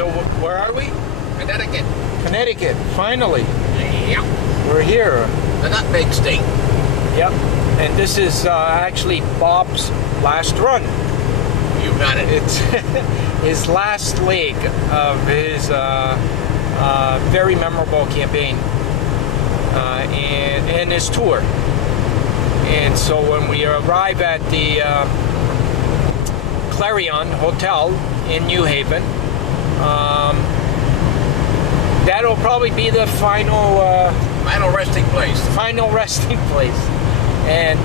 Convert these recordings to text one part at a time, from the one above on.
So where are we? Connecticut. Connecticut, finally. Yep. We're here. The nutmeg state. Yep. And this is actually Bob's last run. You got it. It's his last leg of his very memorable campaign and his tour. And so when we arrive at the Clarion Hotel in New Haven, that'll probably be the final resting place. Final resting place. And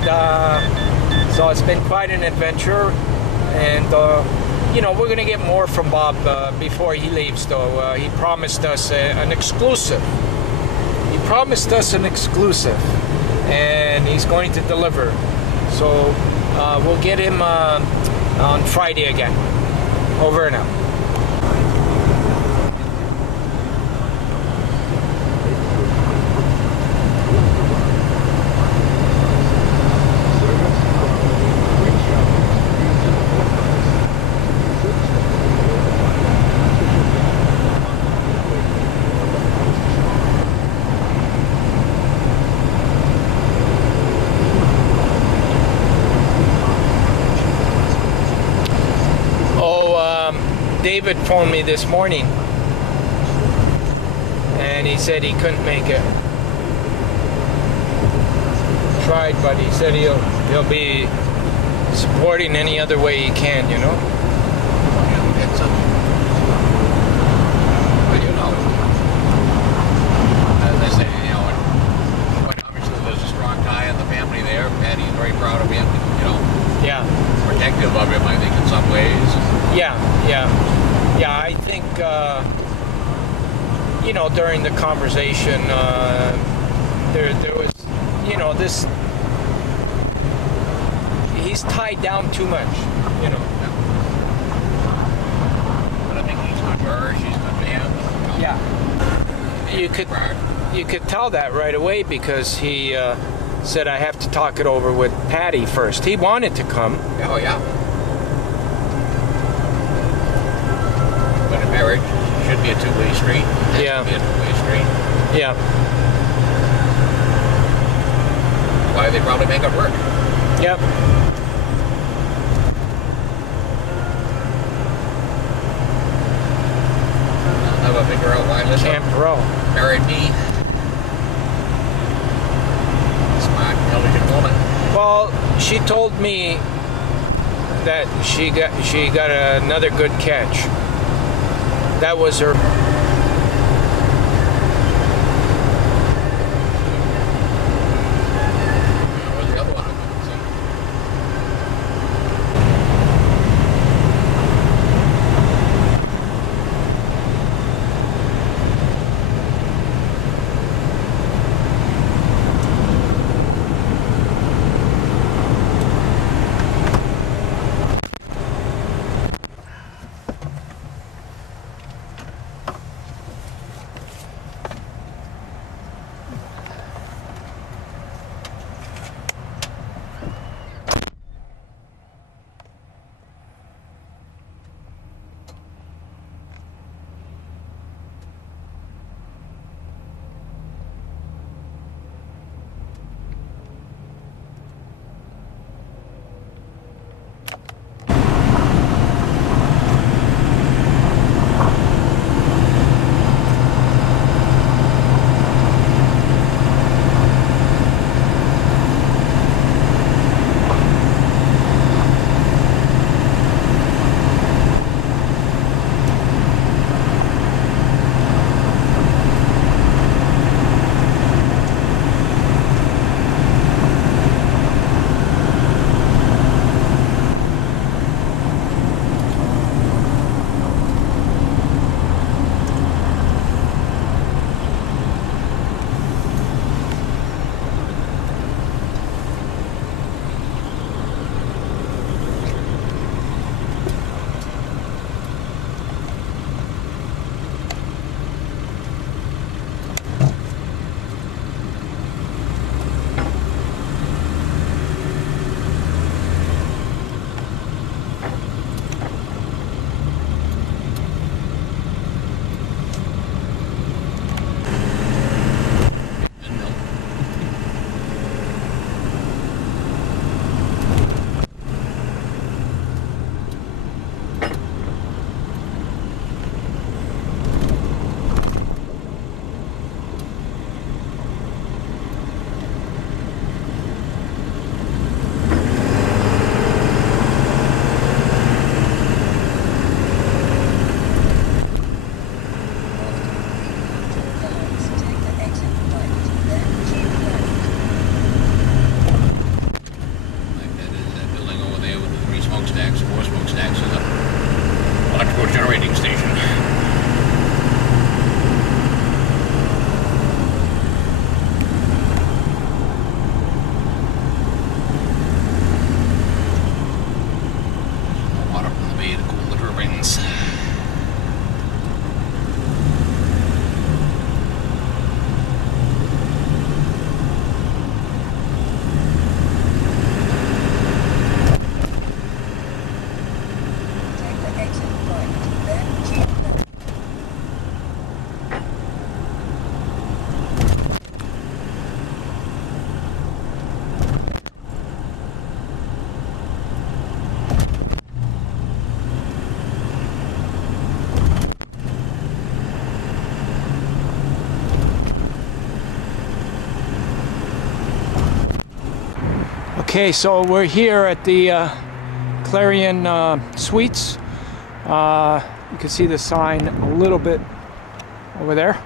so it's been quite an adventure. And you know, we're gonna get more from Bob before he leaves, though. He promised us an exclusive. He promised us an exclusive, and he's going to deliver. So we'll get him on Friday again. Over and out. David phoned me this morning, and he said he couldn't make it. Tried, but he said he'll be supporting any other way he can, you know. But you know, as I say, you know, quite obviously there's a strong tie in the family there. Patty's very proud of him, you know. Yeah. Protective of him, I think, in some ways. Yeah. I think, you know, during the conversation, there was, you know, this, he's tied down too much, you know. But I think he's good for her, she's good for him. Yeah. You could tell that right away, because he said, I have to talk it over with Patty first. He wanted to come. Oh, yeah. But a marriage should be a two-way street. Yeah. Be a two-way street. Yeah. Why they probably make it work. Yep. I'll never figure out why this Camp Row. married me. Smart, intelligent woman. Well, she told me that she got another good catch. That was her. Where's the other one I couldn't see? generating station. Water from the bay to cool the turbines. Okay, so we're here at the Clarion Suites. You can see the sign a little bit over there.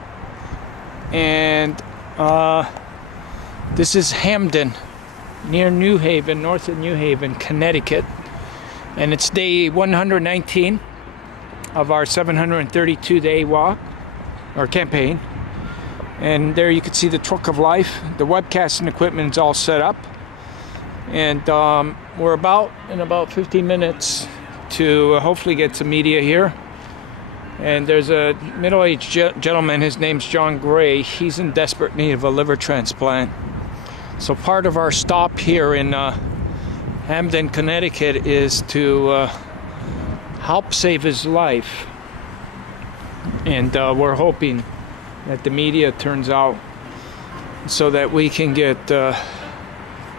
And this is Hamden, near New Haven, north of New Haven, Connecticut. And it's day 119 of our 732-day walk, or campaign. And there you can see the Truck of Life. The webcasting equipment is all set up. And we're in about 15 minutes to hopefully get some media here. And there's a middle-aged gentleman, his name's John Gray. He's in desperate need of a liver transplant. So part of our stop here in Hamden, Connecticut is to help save his life. And we're hoping that the media turns out so that we can get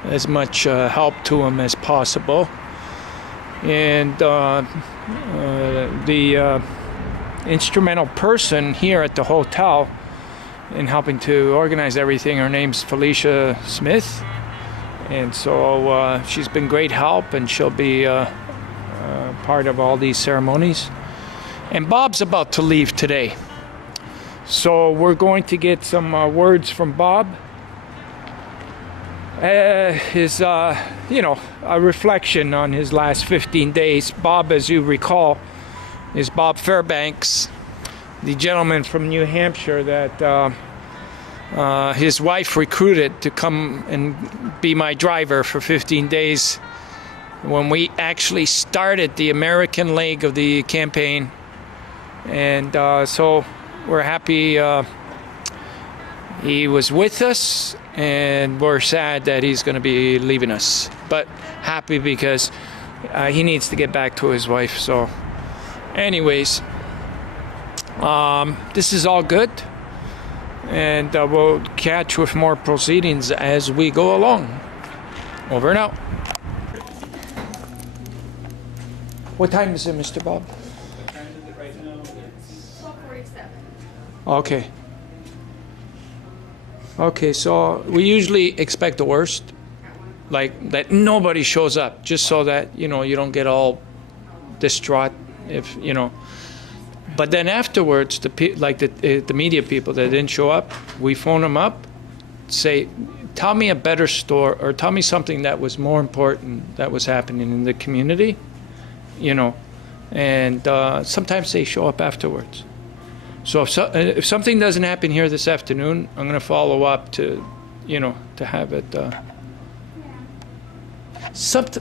as much help to him as possible. And the instrumental person here at the hotel in helping to organize everything, her name's Felicia Smith, and so she's been great help, and she'll be part of all these ceremonies. And Bob's about to leave today, so we're going to get some words from Bob. His, a reflection on his last 15 days. Bob, as you recall, is Bob Fairbanks, the gentleman from New Hampshire that his wife recruited to come and be my driver for 15 days when we actually started the American leg of the campaign. And so we're happy he was with us, and we're sad that he's going to be leaving us, but happy because he needs to get back to his wife. So anyways, this is all good, and we'll catch with more proceedings as we go along. Over and out. What time is it, Mr. Bob? What time is it right now? It's 12:47. Okay. Okay, so we usually expect the worst, like that nobody shows up, just so that, you don't get all distraught if, But then afterwards, the media people that didn't show up, we phone them up, say, tell me a better story, or tell me something that was more important that was happening in the community, and sometimes they show up afterwards. So if something doesn't happen here this afternoon, I'm going to follow up to, to have it.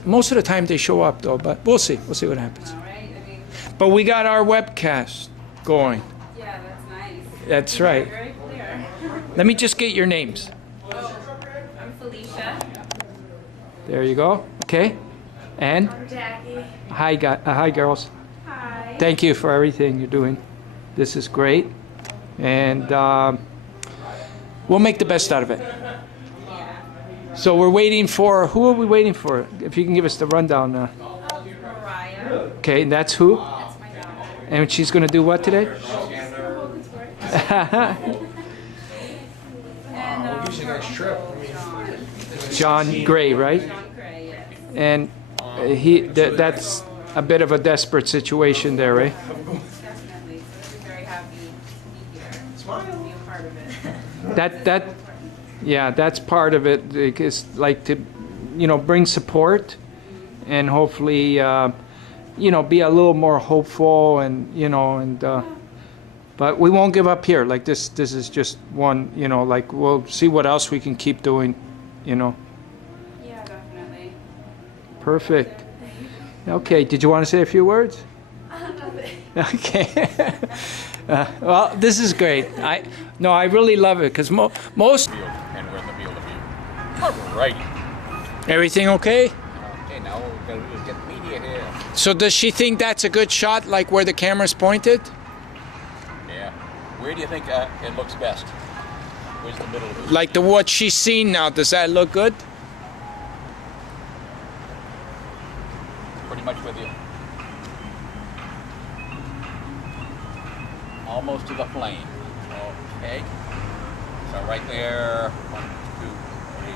Most of the time they show up though, but we'll see. We'll see what happens. All right. But we got our webcast going. Yeah, that's nice. That's right. Very clear. Let me just get your names. Oh, I'm Felicia. There you go. Okay. And I'm Jackie. hi girls. Hi. Thank you for everything you're doing. This is great, and we'll make the best out of it. Yeah. So we're waiting for, who are we waiting for? If you can give us the rundown. Mariah. Okay, and that's who? That's my daughter. And she's going to do what today? And John Gray, right? John Gray, yes. And that's a bit of a desperate situation there, right? Definitely. So we're very happy to be here. Smile. Be a part of it. That's part of it. It's like to, bring support, and hopefully you know, be a little more hopeful, and you know, and but we won't give up here. Like this is just one, you know, like we'll see what else we can keep doing, you know. Yeah, definitely. Perfect. Okay, did you want to say a few words? Nothing. Okay. Well, this is great. I really love it, because most Field, and we're in the field of view. Right. everything okay? Okay, now what we're going to do is get the media here. So does she think that's a good shot, like where the camera's pointed? Yeah. Where do you think it looks best? Where's the middle of it? Like what she's seen now, does that look good? Pretty much with you. Almost to the flame. Okay. So right there. 1, 2, 3,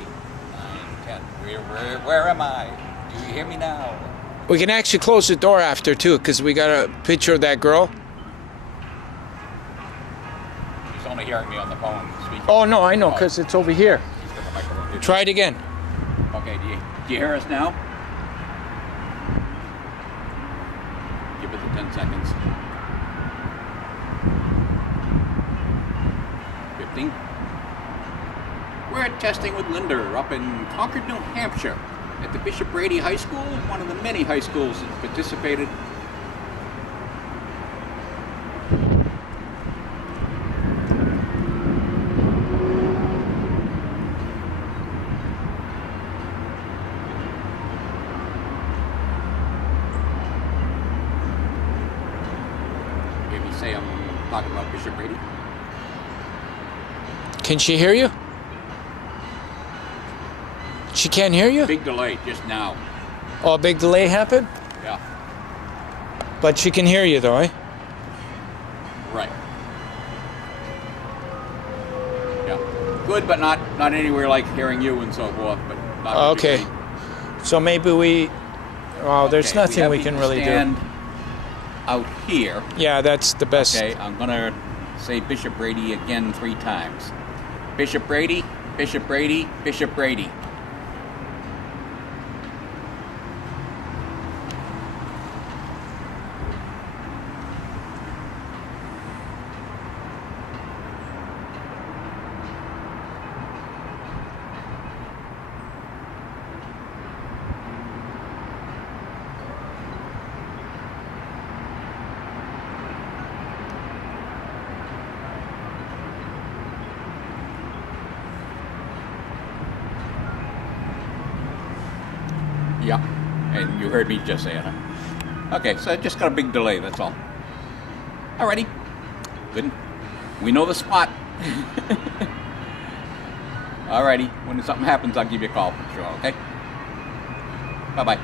8, 9, 10. Where am I? Do you hear me now? We can actually close the door after too, because we got a picture of that girl. She's only hearing me on the phone speaking. Oh no, I know, because it's over here. She's got the microphone. Try it again. Okay, do you hear us now? Give it the 10 seconds. 15. We're testing with Linda up in Concord, New Hampshire, at the Bishop Brady High School, one of the many high schools that participated. Hear me say I'm talking about Bishop Brady? Can she hear you? She can't hear you? Big delay just now. Oh, a big delay happened? Yeah, But she can hear you though, eh? right. Yeah, good, but not anywhere like hearing you and so forth. But not Okay. particularly. So maybe well, there's Okay, nothing have we me can really do. stand out here. Yeah, that's the best. Okay, I'm gonna say Bishop Brady again 3 times. Bishop Brady, Bishop Brady, Bishop Brady. Yeah, and you heard me just saying it. Okay, so just got a big delay, that's all. Alrighty, good. We know the spot. Alrighty, when something happens, I'll give you a call for sure, okay? Bye-bye.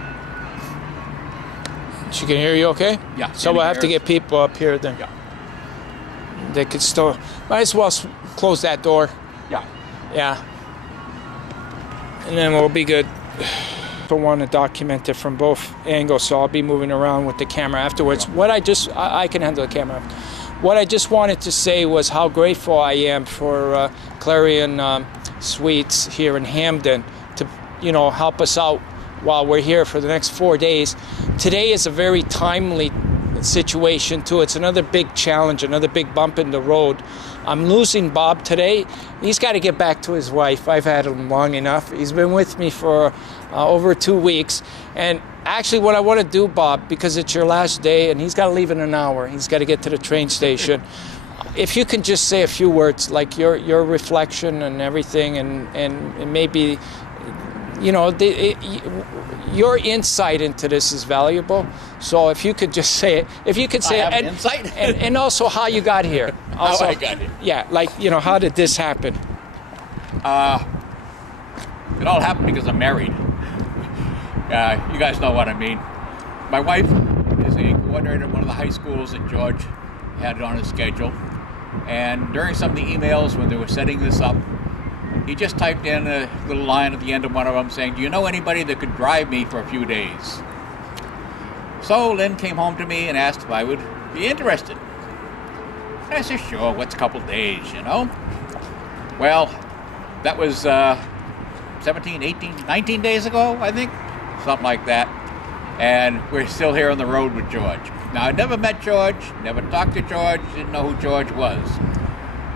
She can hear you okay? Yeah. So we'll have to get people up here then. Yeah. They could still, might as well close that door. Yeah. Yeah. And then we'll be good. I want to document it from both angles, so I'll be moving around with the camera afterwards. What I can handle the camera. What I just wanted to say was how grateful I am for Clarion Suites here in Hamden to, you know, help us out while we're here for the next 4 days. Today is a very timely situation too. It's another big challenge, another big bump in the road. I'm losing Bob today. He's got to get back to his wife. I've had him long enough. He's been with me for over 2 weeks. And actually what I want to do, Bob, because it's your last day and he's got to leave in an hour. He's got to get to the train station. If you can just say a few words, like your reflection and everything, and maybe, you know, your insight into this is valuable. So if you could just say it, if you could say I have it, insight? and also how you got here. Also, How I got here. Yeah, like, you know, how did this happen? It all happened because I'm married. You guys know what I mean. My wife is a coordinator at one of the high schools that George had it on his schedule. And during some of the emails when they were setting this up, he just typed in a little line at the end of one of them saying, "Do you know anybody that could drive me for a few days?" So Lynn came home to me and asked if I would be interested. And I said, sure, what's a couple days, you know? Well, that was 17, 18, 19 days ago, I think. something like that. And we're still here on the road with George. Now, I never met George, never talked to George, didn't know who George was.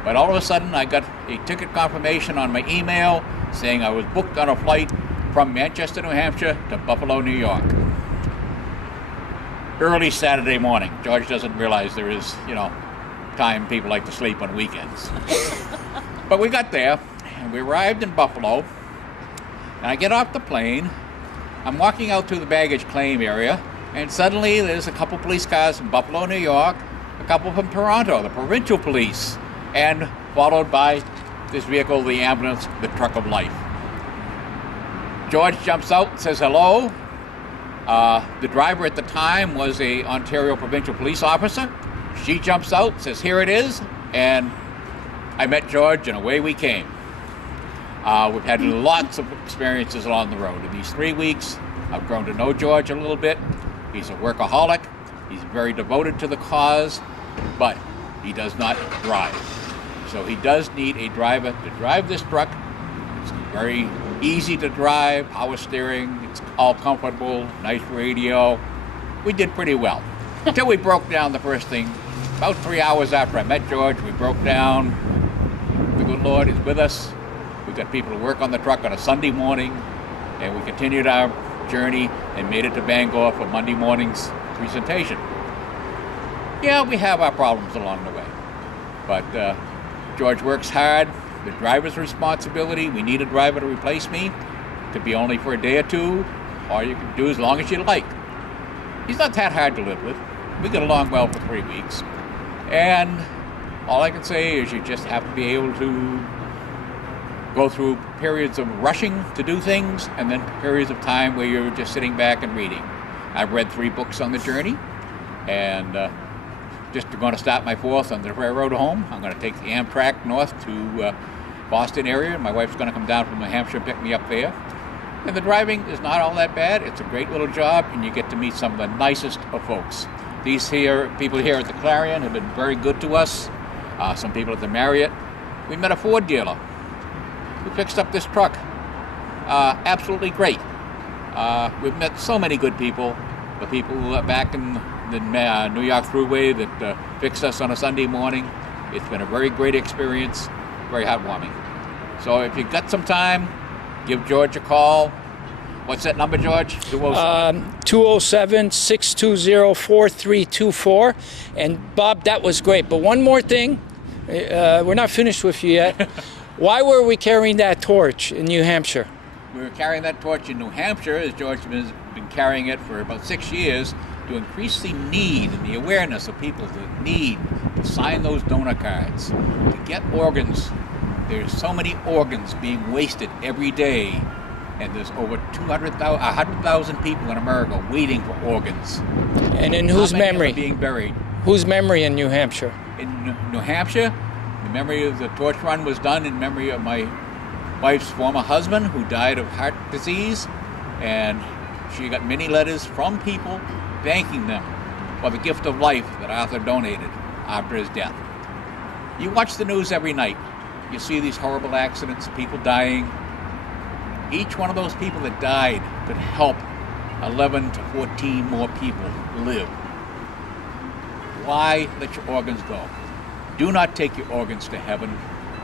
But all of a sudden, I got a ticket confirmation on my email saying I was booked on a flight from Manchester, New Hampshire to Buffalo, New York. Early Saturday morning. George doesn't realize there is, time people like to sleep on weekends. But we got there, and we arrived in Buffalo, and I get off the plane. I'm walking out to the baggage claim area, and suddenly there's a couple police cars from Buffalo, New York, a couple from Toronto, the provincial police, and followed by this vehicle, the ambulance, the truck of life. George jumps out and says hello. The driver at the time was a Ontario provincial police officer. She jumps out, says, here it is, and I met George, and away we came. We've had lots of experiences along the road. In these 3 weeks, I've grown to know George a little bit. He's a workaholic. He's very devoted to the cause, but he does not drive. So he does need a driver to drive this truck. It's very easy to drive, power steering, it's all comfortable, nice radio. We did pretty well. Until we broke down the first thing. About 3 hours after I met George, we broke down. The good Lord is with us. We got people to work on the truck on a Sunday morning, and we continued our journey and made it to Bangor for Monday morning's presentation. Yeah, we have our problems along the way, but George works hard. The driver's responsibility. We need a driver to replace me. Could be only for a day or two, or you can do as long as you like. He's not that hard to live with. We get along well for 3 weeks. And all I can say is you just have to be able to go through periods of rushing to do things and then periods of time where you're just sitting back and reading. I've read 3 books on the journey, and just going to start my 4th on the railroad home. I'm going to take the Amtrak north to Boston area. My wife's going to come down from New Hampshire and pick me up there. And the driving is not all that bad. It's a great little job, and you get to meet some of the nicest of folks. These people here at the Clarion have been very good to us. Some people at the Marriott. We met a Ford dealer who fixed up this truck. Absolutely great. We've met so many good people. The people back in the New York Thruway that fixed us on a Sunday morning. It's been a very great experience, very heartwarming. So if you've got some time, give George a call. What's that number, George? 207-620-4324. And Bob, that was great. But one more thing, we're not finished with you yet. Why were we carrying that torch in New Hampshire? We were carrying that torch in New Hampshire, as George has been carrying it for about 6 years, to increase the need and the awareness of people that need to sign those donor cards, to get organs. There's so many organs being wasted every day, and there's over 100,000 people in America waiting for organs. And in whose memory? Are being buried. Whose memory in New Hampshire? In New Hampshire, the memory of the torch run was done in memory of my wife's former husband, who died of heart disease, and she got many letters from people thanking them for the gift of life that Arthur donated after his death. You watch the news every night. You see these horrible accidents, people dying. Each one of those people that died could help 11 to 14 more people live. Why let your organs go? Do not take your organs to heaven.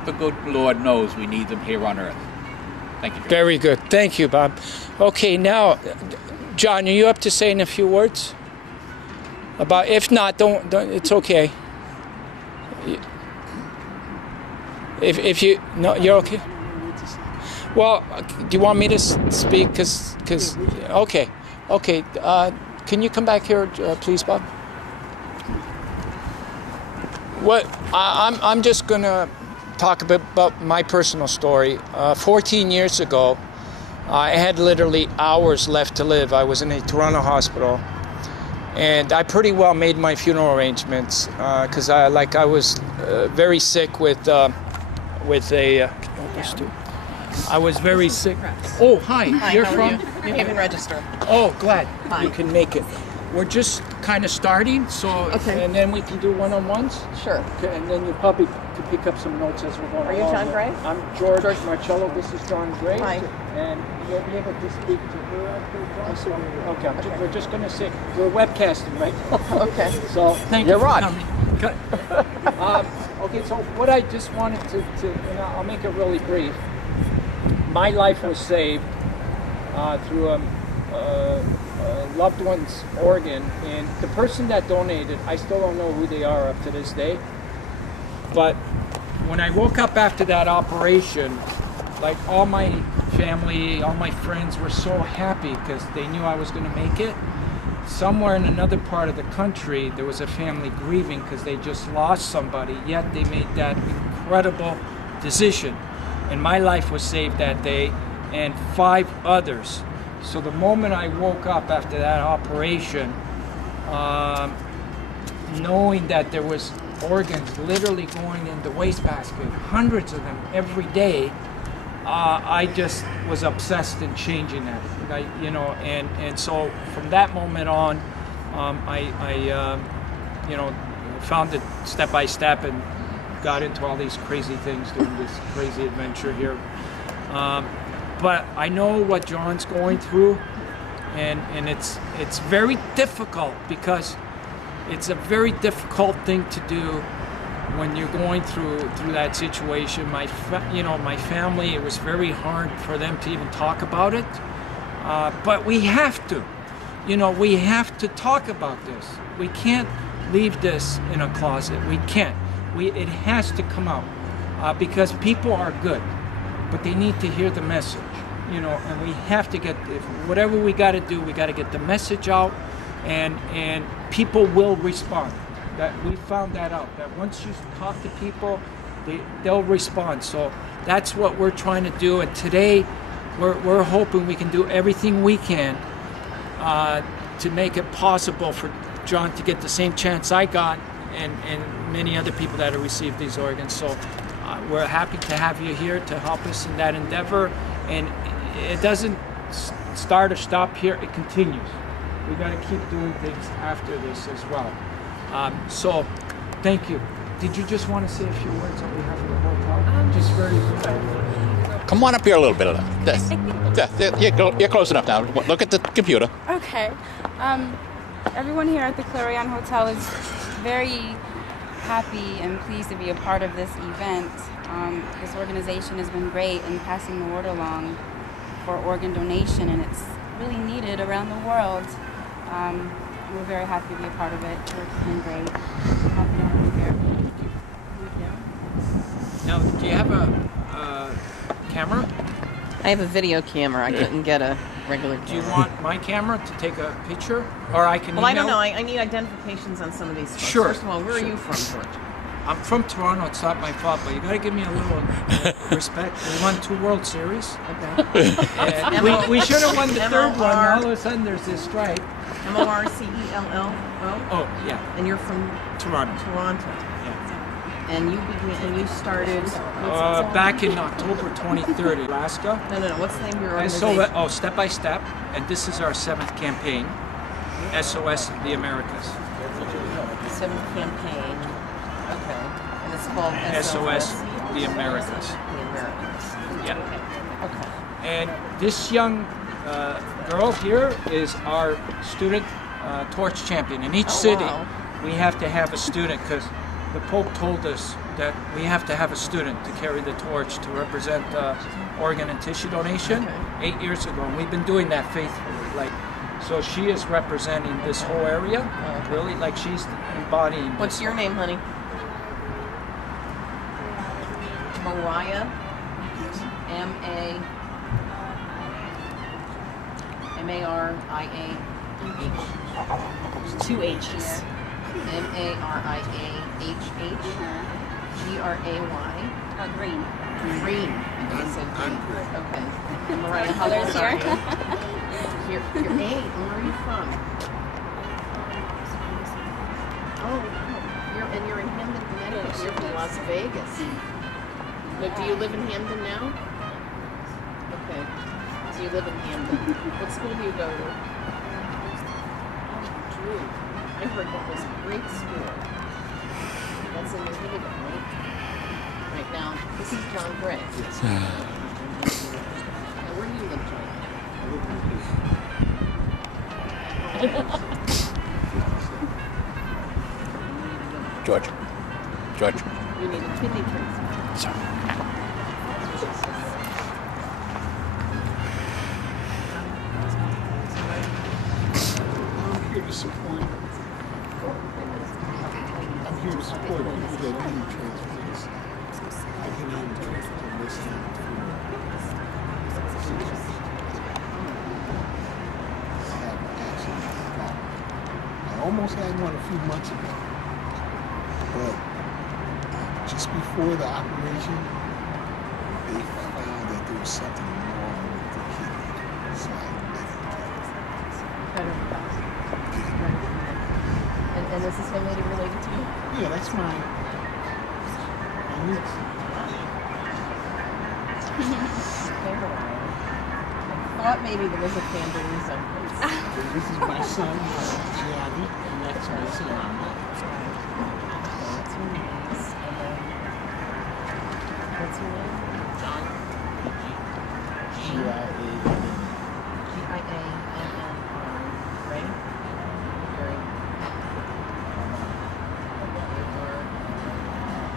The good Lord knows we need them here on earth. Thank you, George. Very good. Thank you, Bob. Okay, now, John, are you up to saying a few words? If not, don't it's okay. If you, no, you're okay? Well, do you want me to speak? Cause, okay. Can you come back here, please, Bob? I'm just gonna talk a bit about my personal story. 14 years ago, I had literally hours left to live. I was in a Toronto hospital, and I pretty well made my funeral arrangements because I was very sick with a. I was very sick. Oh, hi. Hi, You're how from? are you? New Haven Register. Oh, glad Hi. you can make it. we're just kind of starting, so Okay. and then we can do one-on-ones. Sure. Okay, and then you probably could pick up some notes as we're going Are you along. John Gray? I'm George Marcello. This is John Gray. Hi. And you'll be able to speak to her after John. Okay, we're just going to say, we're webcasting, right? Okay. So thank You're you for right. coming. Okay, so what I just wanted to and I'll make it really brief. My life was saved through a loved one's organ, and the person that donated, I still don't know who they are up to this day. But when I woke up after that operation, like all my family, all my friends were so happy because they knew I was going to make it. Somewhere in another part of the country, there was a family grieving because they just lost somebody, yet they made that incredible decision. And my life was saved that day, and 5 others. So the moment I woke up after that operation, knowing that there was organs literally going in the wastebasket, hundreds of them every day, I just was obsessed in changing that. And so from that moment on, I found it step by step and got into all these crazy things, doing this crazy adventure here. But I know what John's going through, and it's very difficult because it's a very difficult thing to do when you're going through that situation. My family, it was very hard for them to even talk about it. But we have to, we have to talk about this. We can't leave this in a closet. We can't. It has to come out because people are good, but they need to hear the message, and we have to whatever we got to do, we got to get the message out, and people will respond. That we found that out, that once you talk to people, they'll respond. So that's what we're trying to do, and today we're hoping we can do everything we can to make it possible for John to get the same chance I got, and many other people that have received these organs. So we're happy to have you here to help us in that endeavor, and it doesn't start or stop here, it continues. We got to keep doing things after this as well. So thank you. Did you just want to say a few words on behalf of the hotel? Just very quick. Come on up here a little bit. You're close enough now. Look at the computer. Okay. Everyone here at the Clarion Hotel is very happy and pleased to be a part of this event. This organization has been great in passing the word along for organ donation, and it's really needed around the world. We're very happy to be a part of it. It's been great. Happy to have you here. Thank you. Now, do you have a camera? I have a video camera. I couldn't get a regular camera. Do you want my camera to take a picture, or I can Well, I email? don't know. I need identifications on some of these folks. Sure. First of all, where are you from, George? I'm from Toronto. It's not my fault, but you got to give me a little respect. We won 2 World Series. Okay. And we should have won the third one. MOR. All of a sudden, there's this strike. Morcello. Oh, yeah, And you're from Toronto. Toronto. Yeah. And you started. Back in October 2030, Alaska. No. What's the name of your And organization? so, Step by Step, and this is our 7th campaign, SOS The Americas. 7th campaign. Okay. And it's called SOS The Americas. The Americas. Yeah. Okay. And this young girl here is our student torch champion. In each city, wow. we have to have a student, because the Pope told us that we have to have a student to carry the torch to represent organ and tissue donation. Okay. 8 years ago, and we've been doing that faithfully. So she is representing this whole area, okay. really, like she's embodying. What's this. your name, honey? Mariah. M-A-R-I-A-H. 2 H's. M-A-R-I-A-H-H. G-R-A-Y. Green. Green. Okay, so green. Okay. And Mariah, how Colors old are here. you? You're 8. And where are you from? Oh, you're in Hamden, Connecticut. You're from Las Vegas. But do you live in Hamden now? Okay. So you live in Hamden. What school do you go to? true. I heard that was a great school. That's in New Haven, right? Right now, this is John Gray. Yes. Now, where do you live, John? George. You need a kidney transplant. Sorry. I'm here to support. I'm here to support people that need transplants. I can name a transplant list down I almost had one a few months ago, but just before the operation, they found that there was something wrong with the kidney, so I didn't get it. And is this young lady related to you? Yeah, that's my niece. I thought maybe there was a family resemblance. This is my son, Gianni, and that's my son. That's your niece. And then, what's your name? John. G-I-A-N-N. G-I-A-N-N-R. Right? Very.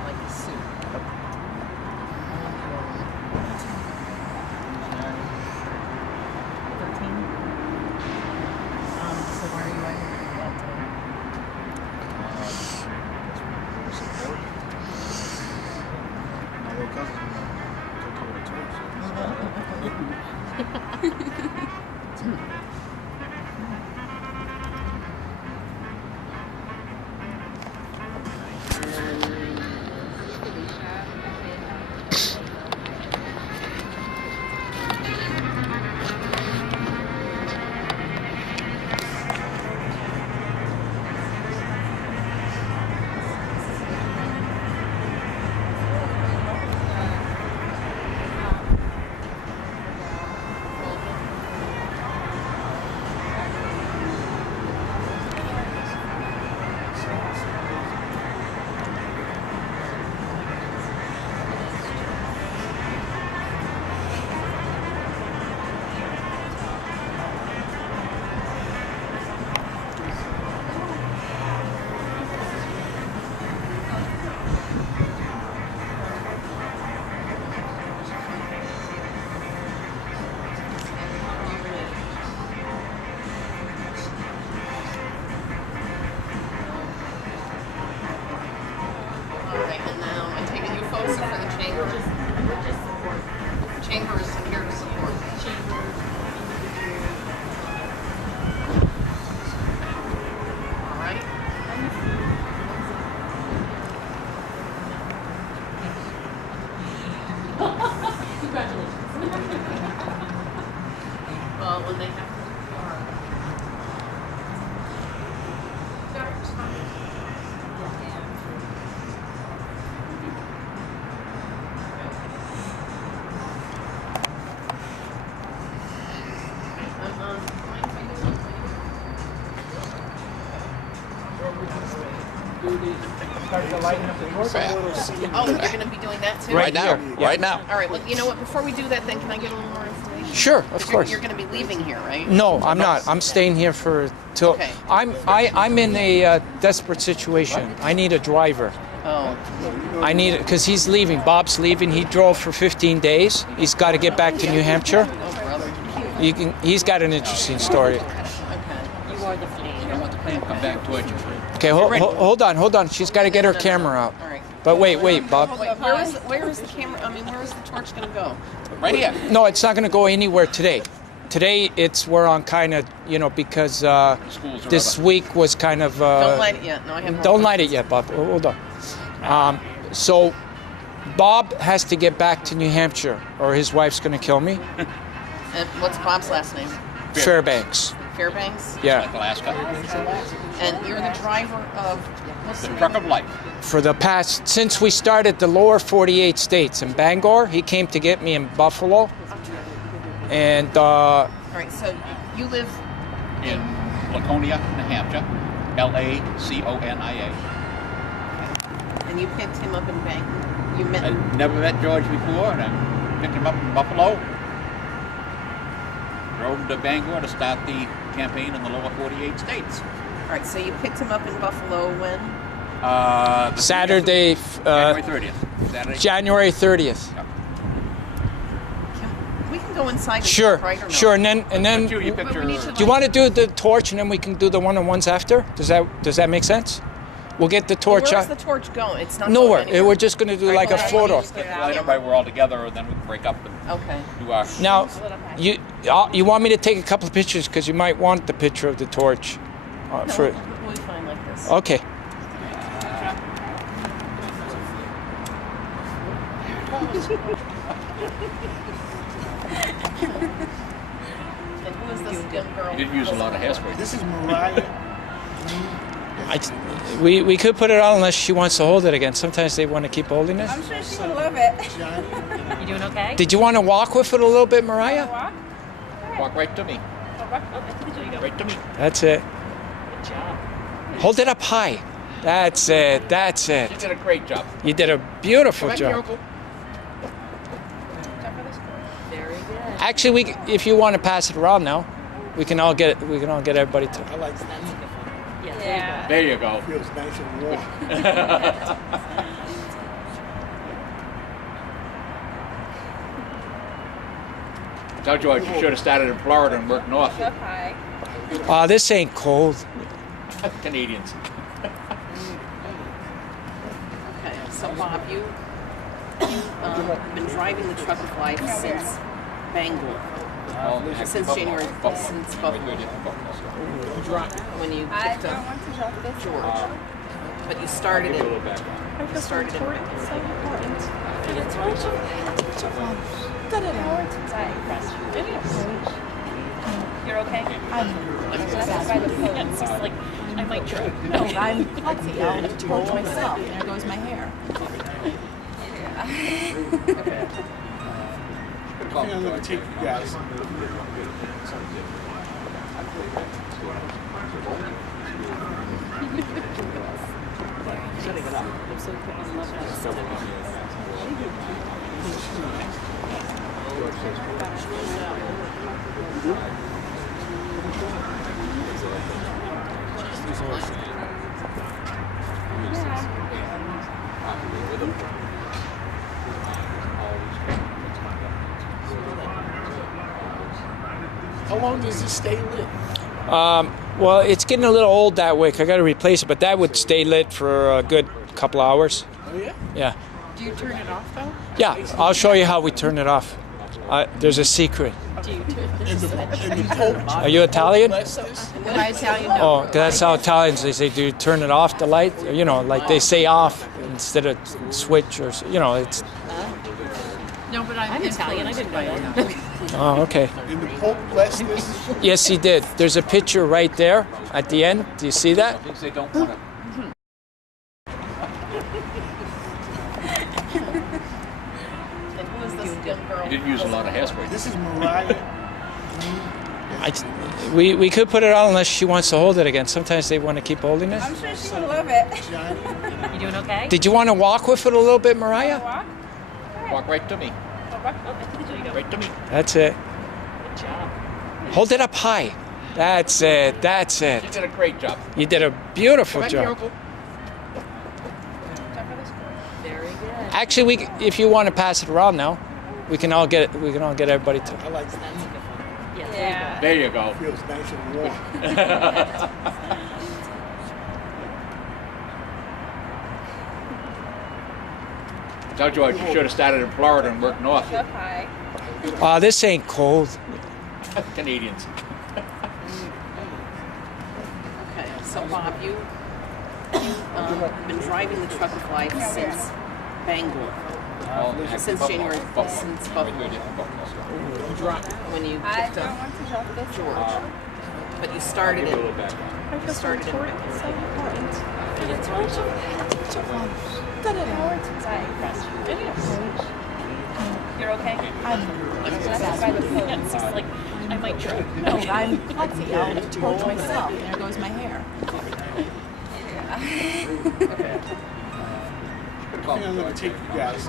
Like a soup. So why are you writing that today? My little cousin took over When they have Start to lighten up the torch. Oh, you're going to be doing that too? Right now. Right now. All right, well, you know what, before we do that, then can I get a little more information? Sure, of 'Cause course. You're going to be leaving here, right? No, I'm not. I'm staying here till. Okay. I'm in a desperate situation. I need a driver. Oh, I need it because he's leaving. Bob's leaving. He drove for 15 days. He's got to get back to New Hampshire. brother. He's got an interesting story. Okay. You don't want the plane to come back towards you. Okay, hold on. She's got to get her camera out. All right. But wait, Bob. Wait, where is the camera? I mean, where is the torch going to go? Right here. No, it's not going to go anywhere today. Today we're on kind of, because Schools are this over. week was kind of. Don't light it yet. No, I have more. Don't light it yet, Bob. Hold on. So Bob has to get back to New Hampshire or his wife's going to kill me. And what's Bob's last name? Fairbanks. Fairbanks? Yeah. Like Alaska. And you're the driver of what's The the truck of life. Since we started the lower 48 states in Bangor, he came to get me in Buffalo. And All right, so you live in Laconia, New Hampshire, Laconia. And you picked him up in Bangor. You met I him. never met George before, and I picked him up in Buffalo. Drove him to Bangor to start the campaign in the lower 48 states. All right, so you picked him up in Buffalo when? The Saturday, January 30th. Saturday. January 30th. We can go inside and Sure, talk, right or no? sure. And then But you picked your, do you want to do the torch and then we can do the one-on-ones after? Does that make sense? We'll get the torch Where's out. the torch going? It's not Nowhere. going anywhere. We're just going to do like a photo. light up right, we're all together, and then we can break up and Okay. do our. Now, you want me to take a couple of pictures because you might want the picture of the torch. No, For we'll be fine like this. okay. And who is this young girl? You didn't use a lot of hairspray. This is Mariah. We could put it on unless she wants to hold it again. Sometimes they want to keep holding it. I'm sure she would love it. You doing okay? Did you want to walk with it a little bit, Mariah? Walk? Walk right to me. Right to me. That's it. Good job. Hold it up high. That's it. That's You it. did a great job. You did a beautiful Come back here, job. Uncle. Very good. Actually, if you want to pass it around now, we can all get everybody to. I like that. Yeah. There you go. Feels nice and warm. Tell George you should have started in Florida and worked north. Up high. This ain't cold. Canadians. Okay, so Bob, you've been driving the truck of life since Bangor, since January, since Buffalo, when you I picked don't up want to drop this. George. But you started it. You started it. You're okay? I might trip. No, I'm healthy. I'll torch myself. There goes my hair. I'm going to take you guys. How long does this stay lit? Well, it's getting a little old that wick. I got to replace it, but that would stay lit for a good couple hours. Oh yeah? Yeah. Do you turn it off though? Yeah, I'll show you how we turn it off. There's a secret. Are you Italian? Am I Italian? Oh, 'cause that's how Italians, they say, do you turn it off, the light? You know, like they say off instead of switch or, you know, it's, No, but I'm Italian. I didn't know that. oh, okay. And the Pope blessed this. Yes, he did. There's a picture right there at the end. Do you see that? Things they don't want to. And who is this young girl? You didn't use a lot of hairspray. This is Mariah. We could put it on unless she wants to hold it again. Sometimes they want to keep holding it. I'm sure she would love it. You doing okay? Did you want to walk with it a little bit, Mariah? Walk? Walk right to me. Right to me. That's it. Good job. Hold it up high. That's it. That's You it. did a great job. You did a beautiful Come back here, job. Uncle. Very good. Actually, if you want to pass it around now, we can all get everybody to. I like that. Yeah. There you go. Feels nice and warm. Tell George you should have started in Florida and worked north. Up high. This ain't cold. Canadians. Okay, so Bob, you've been driving the truck of life since Bangor, since January, since Buffalo, when you I picked don't up want to drop this. George. But you started it. You started it. You're okay? I'm It's just like, I might trip. no, I'm clumsy. I'll torch myself. There goes my hair. I think I'm gonna take you guys.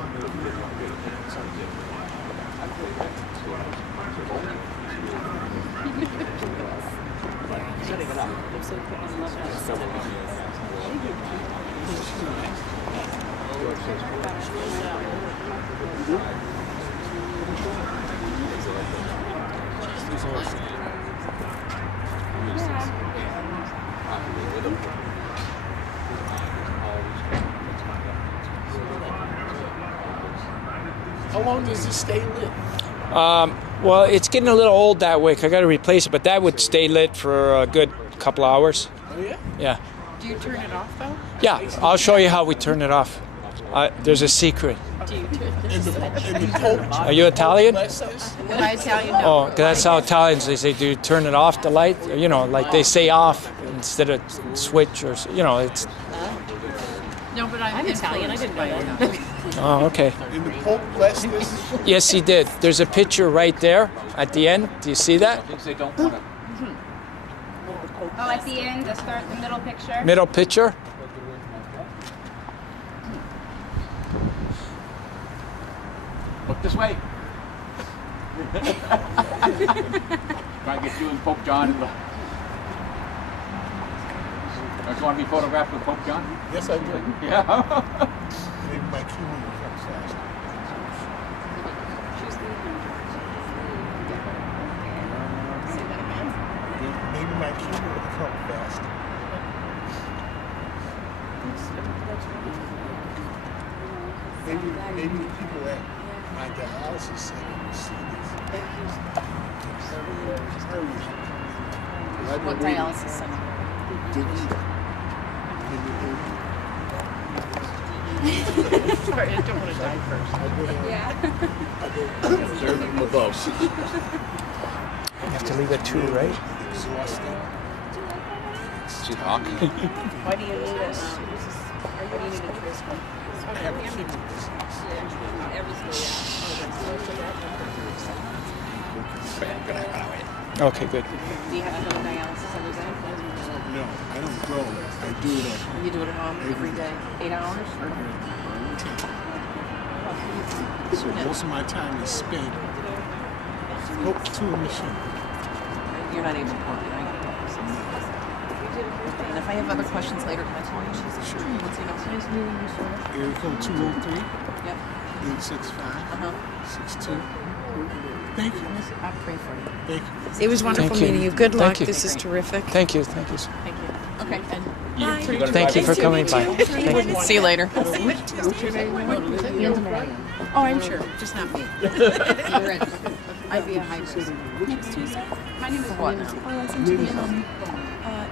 How long does this stay lit? Well, it's getting a little old that wick. I got to replace it, but that would stay lit for a good couple hours. Oh yeah? Yeah. Do you turn it off though? Yeah, I'll show you how we turn it off. There's a secret. Do you turn And the Pope Are you Italian? bless this? Am I Italian? No. Oh, 'cause that's how Italians, they say, do you turn it off, the light? You know, like they say off instead of switch or, you know, it's... No, but I'm Italian. I didn't know that. Oh, okay. And the Pope bless this? Yes, he did. There's a picture right there at the end. Do you see that? Things they don't want to. Oh, at the end, the start, the middle picture. Middle picture. Look this way. Try to get you and Pope John in the. Don't you want to be photographed with Pope John? Yes, I do. Yeah. Maybe my keyboard will come fast. Maybe my keyboard will come fast. Maybe the people at my dialysis center will see this. What dialysis center? Sorry, I don't want to die first. You have to leave at 2, right? Exhausting. She's talking. Why do you need it? Why do you need a transplant? I have a kidney disease. Okay, good. Do you have to go to dialysis every day? No, I don't go. I do it at home. You do it at home every day? 8 hours? So most of my time is spent hooked to a machine. You're not able to work, right? And if I have other questions later, can I call you? Sure. What's your number? Area code 203 Yep. 865 62. Thank you. I'll pray for you. Thank you. It was wonderful Thank you. meeting you. Good luck. Thank you. This is terrific. Thank you, thank you. Thank you. Okay. Thank you for coming by. Thank you. See you later. Oh, I'm sure. Just not me. I'd be a high school. Next Tuesday. My name is what now? Oh, I sent you an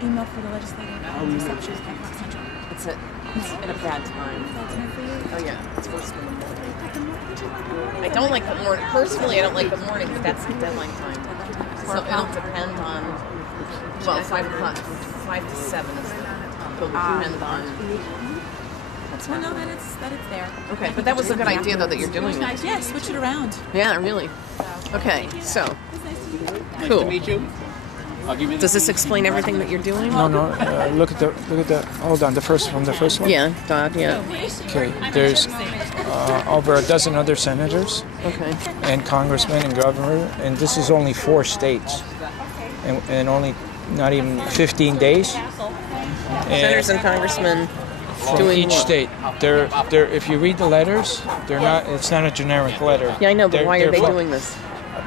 email for the legislative reception at Park Central. It's in a bad time. That's not for you. Oh yeah, it's worse than the morning. I don't like the morning. Personally, I don't like the morning, but that's the deadline time. So it'll depend on, well, 5 o'clock, 5 to 7 is it'll depend on. So I know that it's there. Okay, but that was a good idea though that you're doing it. Yeah, switch it around. Yeah, really. Okay, so Nice cool. to meet you. I'll give you Does this explain everything that you're doing? No, no, look at the, hold on, the first one. Yeah, Dodd, yeah. Okay, there's over a dozen other senators Okay. and congressmen and governor, and this is only 4 states, and only not even 15 days. Senators and congressmen From doing each what? state. They're, if you read the letters, they're not, it's not a generic letter. Yeah, I know, but They're- why are they're they from- doing this?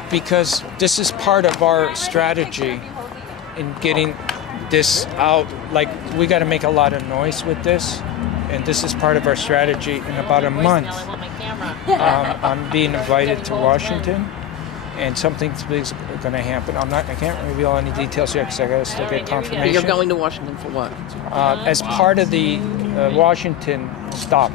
Because this is part of our strategy in getting this out. Like, we got to make a lot of noise with this, and this is part of our strategy. In about a month, I'm being invited to Washington, and something big's going to happen. I can't reveal any details yet because I got to still get confirmation. You're going to Washington for what? As part of the Washington stop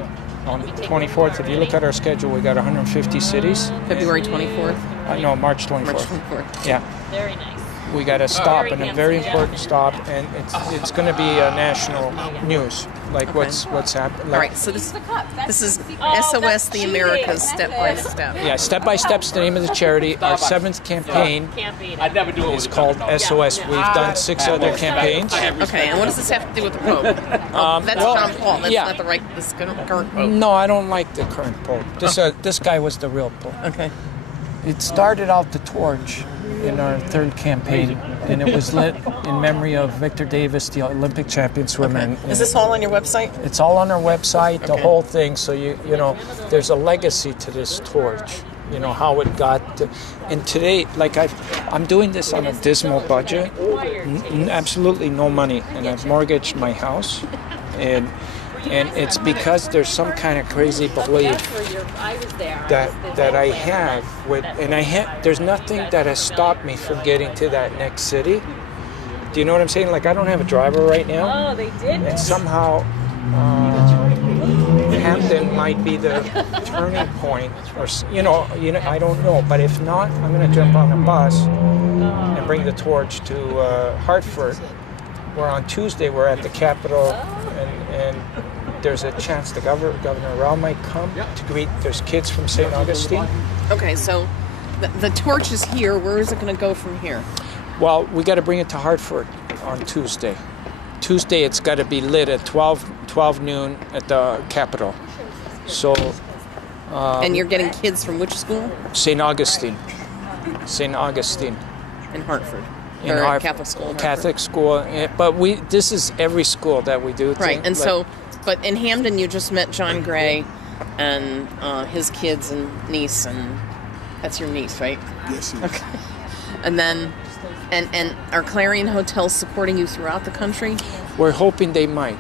on the 24th. If you look at our schedule, we got 150 cities. February 24th? No, March 24th. March 24th. Yeah. Very nice. we got to stop, and a very important stop, and it's going to be national news, like what's happening. All right, so this is SOS the Americas step by step. Yeah, Step by Step's the name of the charity. Our 7th campaign I'd never do it is called SOS. We've done 6 other campaigns. Okay, and what does this have to do with the Pope? That's John Paul. That's not the right. This current Pope. No, I don't like the current Pope. This guy was the real Pope. Okay. It started out the torch in our 3rd campaign, and it was lit in memory of Victor Davis, the Olympic champion swimmer. Okay. Is this all on your website? It's all on our website, the whole thing. So you know, there's a legacy to this torch. You know how it got to, and today, like I'm doing this on a dismal budget, absolutely no money, and I've mortgaged my house, and it's because there's some kind of crazy belief that I have with, and there's nothing that has stopped me from getting to that next city. Do you know what I'm saying? Like, I don't have a driver right now. Oh, they did? And somehow Hamden might be the turning point, or you know, I don't know. But if not, I'm going to jump on a bus and bring the torch to Hartford, where on Tuesday we're at the Capitol, and there's a chance the Governor Rao might come to greet. There's kids from St. Augustine. Okay, so the torch is here. Where is it going to go from here? Well, we got to bring it to Hartford on Tuesday. Tuesday, it's got to be lit at 12 noon at the Capitol. So. And you're getting kids from which school? St. Augustine. St. Augustine. In Hartford. In or Hartford. Catholic school. Catholic school. But this is every school that we do. Right, and so, but in Hamden, you just met John Gray and his kids and niece, and that's your niece, right? Yes, yes. Okay. And then, and are Clarion hotels supporting you throughout the country? We're hoping they might.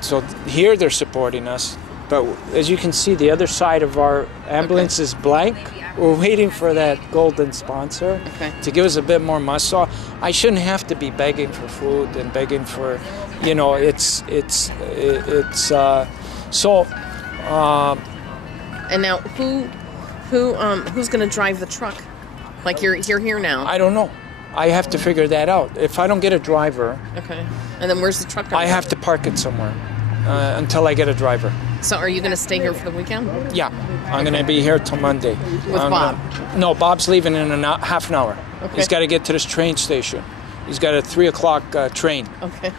So here they're supporting us, but as you can see, the other side of our ambulance is blank. We're waiting for that golden sponsor to give us a bit more muscle. I shouldn't have to be begging for food and begging for, you know, it's so. And now, who's going to drive the truck? Like you're here now. I don't know. I have to figure that out. If I don't get a driver, okay. And then where's the truck going? I have to park it somewhere until I get a driver. So are you going to stay here for the weekend? Yeah, I'm going to be here till Monday. With Bob? No, Bob's leaving in half an hour. Okay. He's got to get to this train station. He's got a 3 o'clock train. Okay.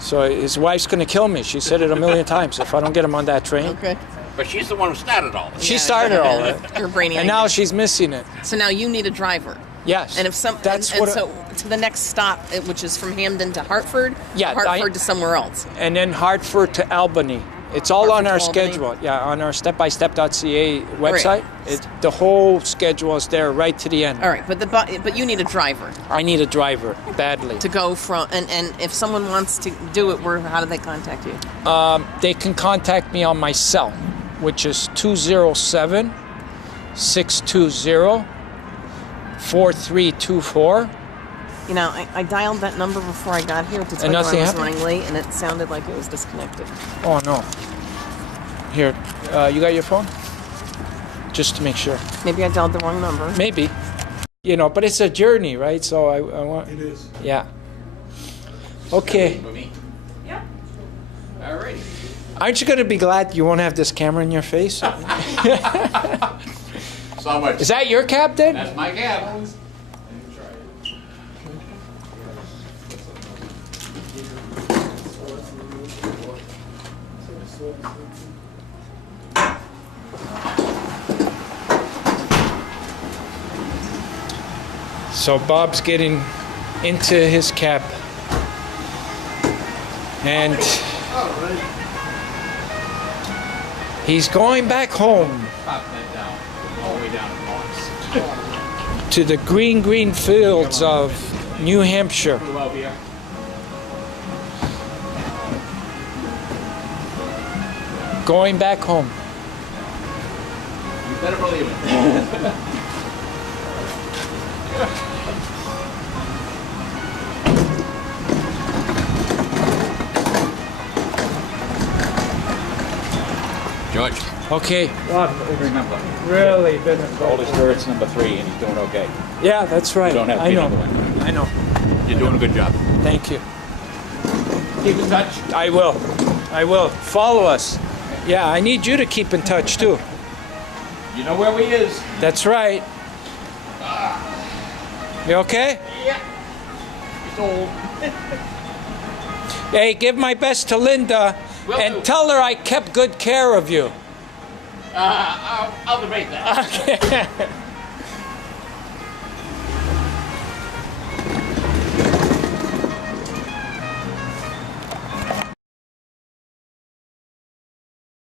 So his wife's going to kill me. She said it a million times if I don't get him on that train. Okay. But she's the one who started all this. She started all that. You're brainy. And now she's missing it. So now you need a driver. Yes. And if so to the next stop, which is from Hamden to Hartford, Hartford to somewhere else. And then Hartford to Albany. It's all Hartford on our to Albany. schedule. Yeah, on our stepbystep.ca website. Right. The whole schedule is there right to the end. All right, but you need a driver. I need a driver badly. To go from, and if someone wants to do it, how do they contact you? They can contact me on my cell, which is 207-620-4324. You know, I dialed that number before I got here to tell you I was running late, and it sounded like it was disconnected. Oh, no. Here, you got your phone? Just to make sure. Maybe I dialed the wrong number. Maybe. You know, but it's a journey, right? So I want... It is. Yeah. Okay. Yeah. All right. Aren't you going to be glad you won't have this camera in your face? So much. Is that your captain? That's my cab. So Bob's getting into his cab, and he's going back home Pop that down. All the way down to Mars. to the green fields of New Hampshire. Pull out here. Going back home. You better believe it. George. Okay. Remember, Really been a oldest bird's number 3 and he's doing okay. Yeah, that's right. You don't have to I be know. another one. I know. You're doing a good job. Thank you. Keep in touch. I will. I will. Follow us. Yeah, I need you to keep in touch too. You know where we is. That's right. You okay? Yeah. It's old. Hey, give my best to Linda Will and do. tell her I kept good care of you. I'll debate that. Okay.